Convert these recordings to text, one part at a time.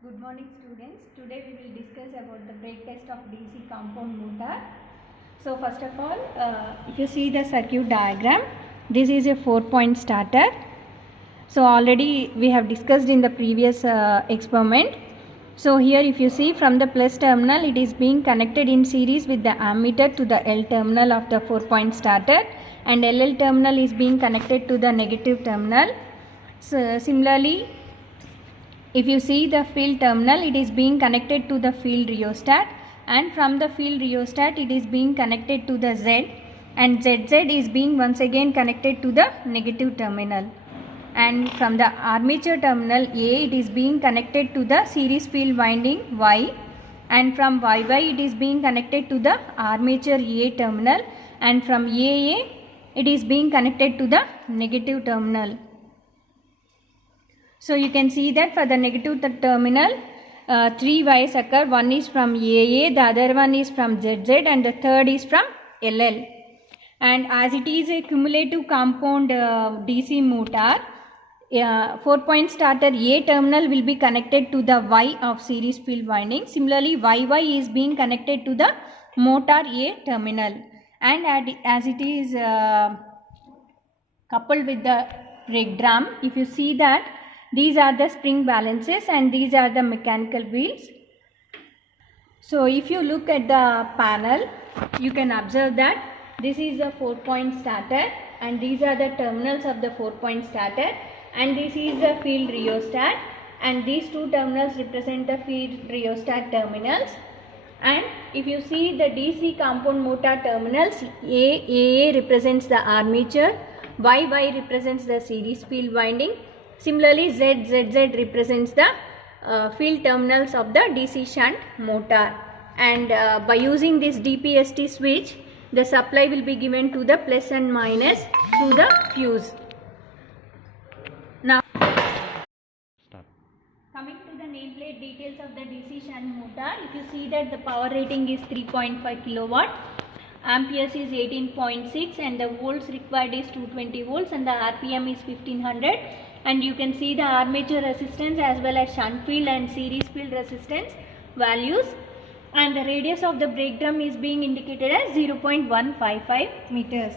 Good morning students. Today we will discuss about the brake test of DC compound motor. So first of all, if you see the circuit diagram, this is a 4-point starter. So already we have discussed in the previous experiment. So here if you see from the plus terminal, it is being connected in series with the ammeter to the L terminal of the 4-point starter, and LL terminal is being connected to the negative terminal. So similarly, if you see the field terminal, it is being connected to the field rheostat, and from the field rheostat it is being connected to the Z, and ZZ is being once again connected to the negative terminal, and from the armature terminal A it is being connected to the series field winding Y, and from YY it is being connected to the armature A terminal, and from AA it is being connected to the negative terminal. So you can see that for the negative terminal, 3 wires occur. One is from AA, the other one is from ZZ, and the third is from LL. And as it is a cumulative compound DC motor, 4-point starter A terminal will be connected to the Y of series field winding. Similarly, YY is being connected to the motor A terminal, and as it is coupled with the brake drum, if you see that these are the spring balances and these are the mechanical wheels. So if you look at the panel, you can observe that this is a 4-point starter, and these are the terminals of the 4-point starter, and this is the field rheostat, and these two terminals represent the field rheostat terminals. And if you see the DC compound motor terminals, AA represents the armature, YY represents the series field winding. Similarly, ZZ represents the field terminals of the DC shunt motor, and by using this DPST switch, the supply will be given to the plus and minus through the fuse. Now, coming to the nameplate details of the DC shunt motor, if you see that the power rating is 3.5 kilowatt, amperes is 18.6, and the volts required is 220 volts, and the RPM is 1500. And you can see the armature resistance as well as shunt field and series field resistance values, and the radius of the brake drum is being indicated as 0.155 meters.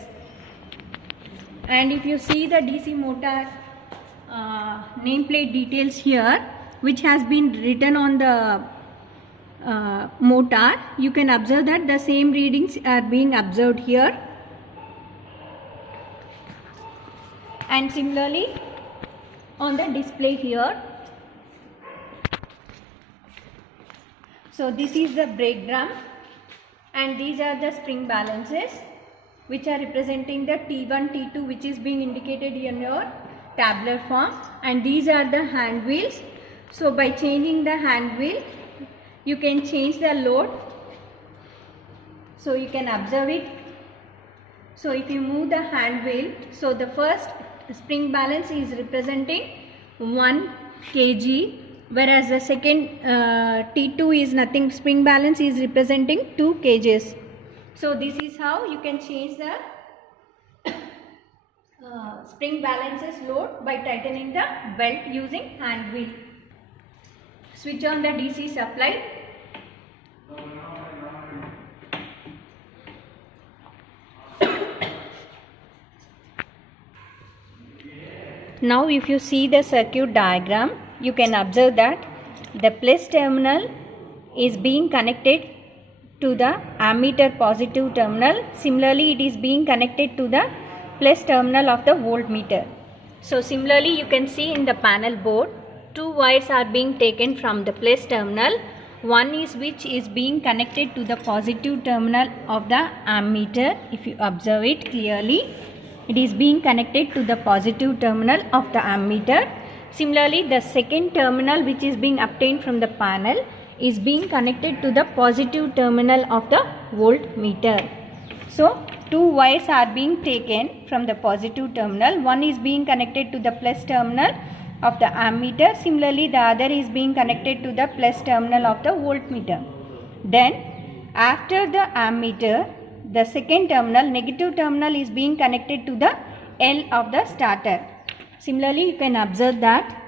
And if you see the DC motor nameplate details here, which has been written on the motor, you can observe that the same readings are being observed here, and similarly on the display here. So this is the brake drum, and these are the spring balances which are representing the T1, T2, which is being indicated in your tabular form, and these are the hand wheels. So by changing the hand wheel, you can change the load. So you can observe it. So if you move the hand wheel, so the first spring balance is representing 1 kg, whereas the second T2 is nothing, spring balance is representing 2 kgs. So this is how you can change the spring balances load by tightening the belt using hand wheel. Switch on the DC supply. Now if you see the circuit diagram, you can observe that the plus terminal is being connected to the ammeter positive terminal. Similarly, it is being connected to the plus terminal of the voltmeter. So similarly, you can see in the panel board, 2 wires are being taken from the plus terminal. One is which is being connected to the positive terminal of the ammeter. If you observe it clearly, it is being connected to the positive terminal of the ammeter. Similarly, the second terminal which is being obtained from the panel is being connected to the positive terminal of the voltmeter. So 2 wires are being taken from the positive terminal. One is being connected to the plus terminal of the ammeter. Similarly, the other is being connected to the plus terminal of the voltmeter. Then after the ammeter, the second terminal, negative terminal, is being connected to the L of the starter. Similarly, you can observe that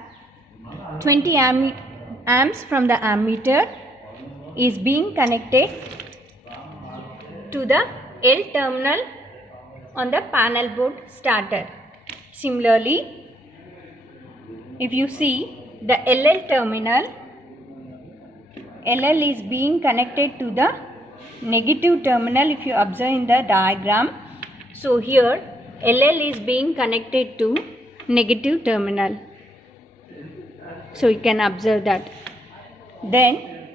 20 amps from the ammeter is being connected to the L terminal on the panel board starter. Similarly, if you see the LL terminal, LL is being connected to the negative terminal if you observe in the diagram. So here LL is being connected to negative terminal. So you can observe that. Then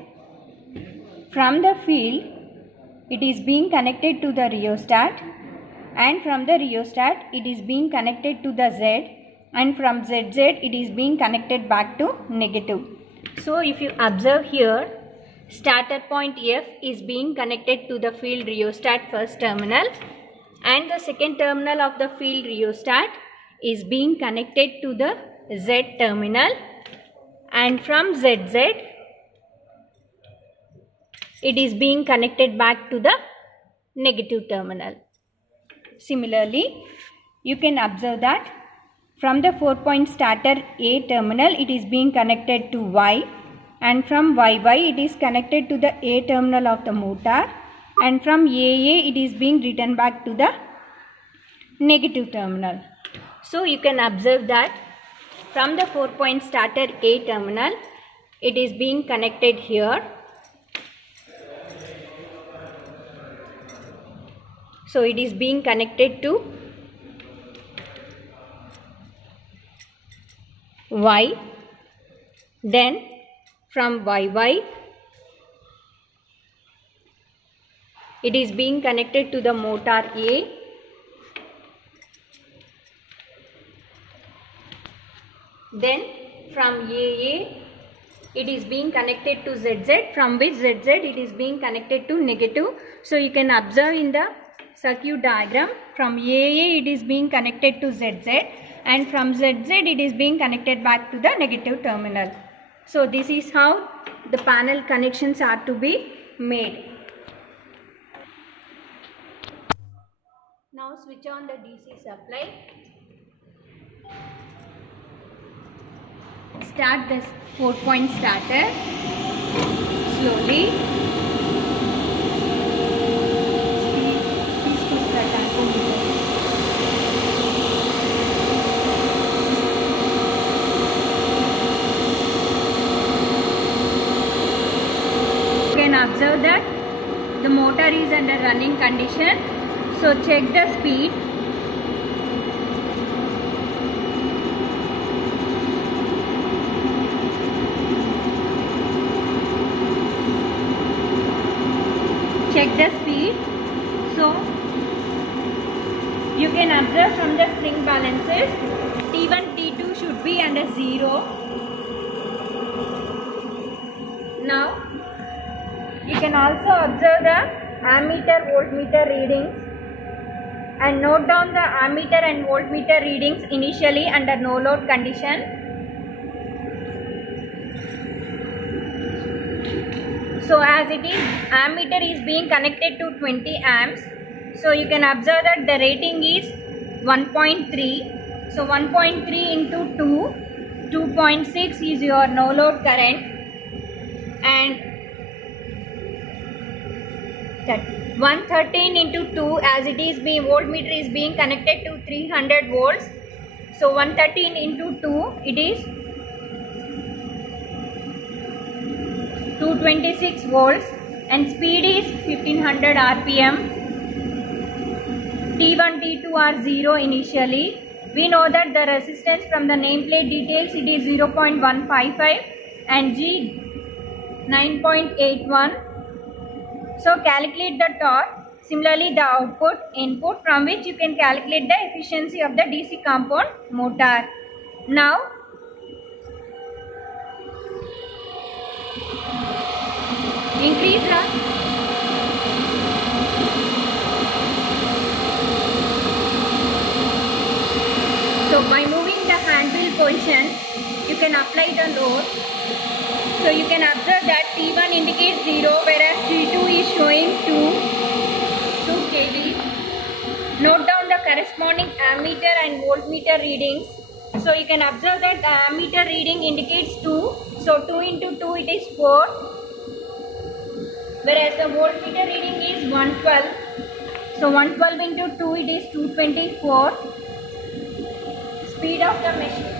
from the field it is being connected to the rheostat, and from the rheostat it is being connected to the Z, and from ZZ it is being connected back to negative. So if you observe here, starter point F is being connected to the field rheostat first terminal, and the second terminal of the field rheostat is being connected to the Z terminal, and from ZZ it is being connected back to the negative terminal. Similarly, you can observe that from the 4-point starter A terminal it is being connected to Y, and from YY it is connected to the A terminal of the motor, and from AA it is being written back to the negative terminal. So you can observe that from the 4-point starter A terminal it is being connected here. So it is being connected to Y, then from YY it is being connected to the motor A, then from AA it is being connected to ZZ, from which ZZ it is being connected to negative. So you can observe in the circuit diagram, from AA it is being connected to ZZ, and from ZZ it is being connected back to the negative terminal. So this is how the panel connections are to be made. Now switch on the DC supply. Start the 4-point starter slowly. You can observe that the motor is under running condition. So check the speed. Check the speed. So you can observe from the spring balances, T1, T2 should be under 0. Now you can also observe the ammeter voltmeter readings and note down the ammeter and voltmeter readings initially under no load condition. So as it is, ammeter is being connected to 20 amps. So you can observe that the rating is 1.3. So 1.3 into 2, 2.6 is your no load current, and 113 into 2, as it is being voltmeter is being connected to 300 volts. So 113 into 2, it is 226 volts, and speed is 1500 rpm. T1, T2 are 0 initially. We know that the resistance from the nameplate details, it is 0.155 and G 9.81. So calculate the torque. Similarly, the output, input, from which you can calculate the efficiency of the DC compound motor. Now increase the So by moving the handle position, you can apply the load. So you can observe that T1 indicates 0, whereas T2 is showing 2 kV. Note down the corresponding ammeter and voltmeter readings. So you can observe that the ammeter reading indicates 2. So 2 into 2 it is 4, whereas the voltmeter reading is 112. So 112 into 2 it is 224. Speed of the machine.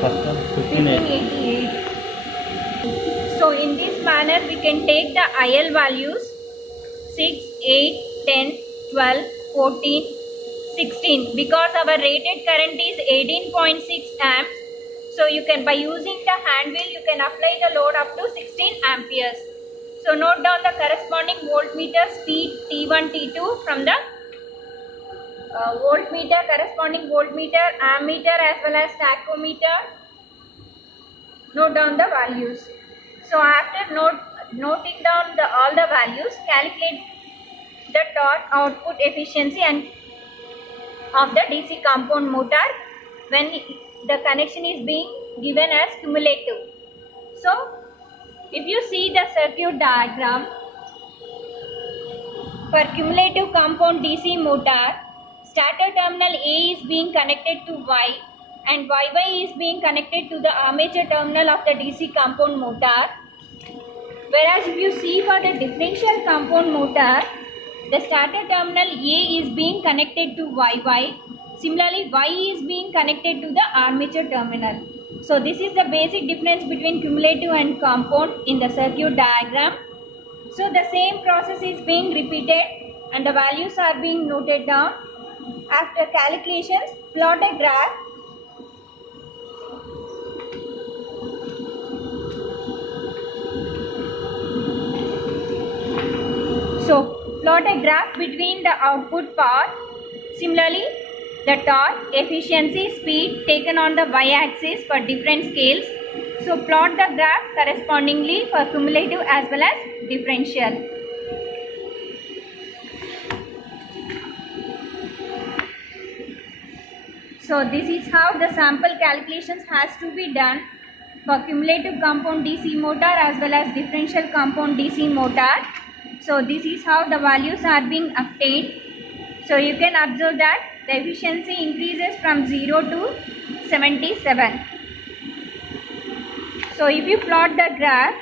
First one 1588. 1588. So in this manner we can take the IL values 6, 8, 10, 12, 14, 16, because our rated current is 18.6 amps. So you can, by using the hand wheel, you can apply the load up to 16 amperes. So note down the corresponding voltmeter speed T1, T2 from the voltmeter, corresponding voltmeter, ammeter as well as tachometer. Note down the values. So after noting down all the values, calculate the torque output efficiency and of the DC compound motor when the connection is being given as cumulative. So if you see the circuit diagram, for cumulative compound DC motor, starter terminal A is being connected to Y and YY is being connected to the armature terminal of the DC compound motor. Whereas if you see for the differential compound motor, the starter terminal A is being connected to YY. Similarly, Y is being connected to the armature terminal. So this is the basic difference between cumulative and compound in the circuit diagram. So the same process is being repeated and the values are being noted down. After calculations, plot a graph. So plot a graph between the output power. Similarly, the torque, efficiency, speed taken on the y-axis for different scales. So plot the graph correspondingly for cumulative as well as differential. So this is how the sample calculations has to be done for cumulative compound DC motor as well as differential compound DC motor. So this is how the values are being obtained. So you can observe that the efficiency increases from 0 to 77. So if you plot the graph,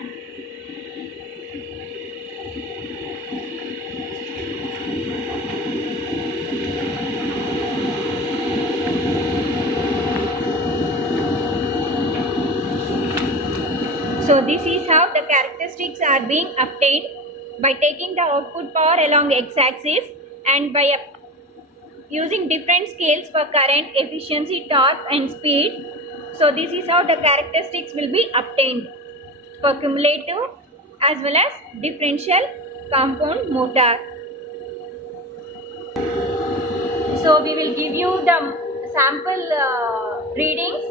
so this is how the characteristics are being obtained by taking the output power along x-axis and by using different scales for current, efficiency, torque and speed. So this is how the characteristics will be obtained for cumulative as well as differential compound motor. So we will give you the sample readings.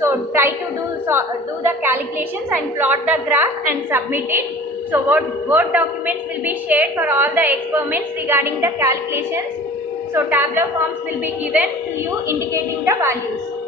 So try to do the calculations and plot the graph and submit it. So Word documents will be shared for all the experiments regarding the calculations. So tabular forms will be given to you indicating the values.